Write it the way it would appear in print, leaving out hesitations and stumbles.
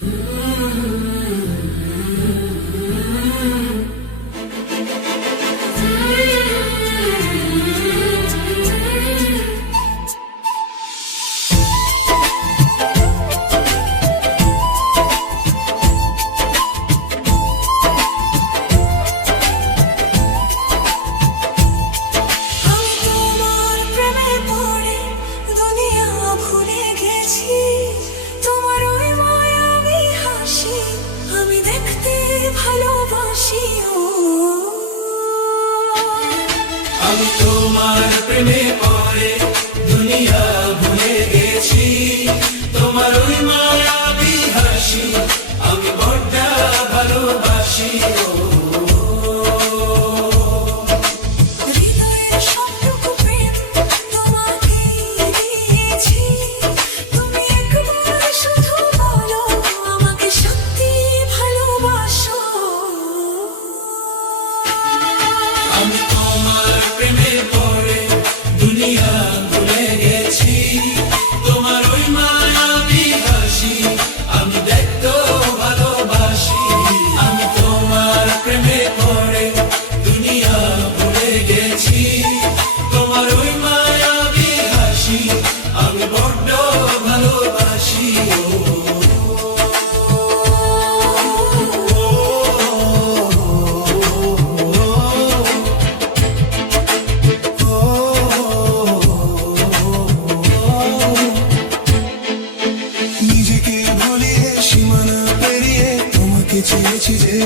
আমি তোমার প্রেমে পড়ে দুনিয়া ভুলে গেছি, তোমার ওই মায়াবী হাসি আমি বড্ড ভালোবাসি। আমি তোমার প্রেমে পড়ে দুনিয়া ভুলে গেছি, তোমার ওই মায়াবী হাসি আমি দেখতে ভালোবাসি। আমি তোমার প্রেমে পড়ে দুনিয়া ভুলে গেছি, তোমার ওই মায়াবী হাসি আমি বড্ড ভালোবাসি। চেয়েছি যে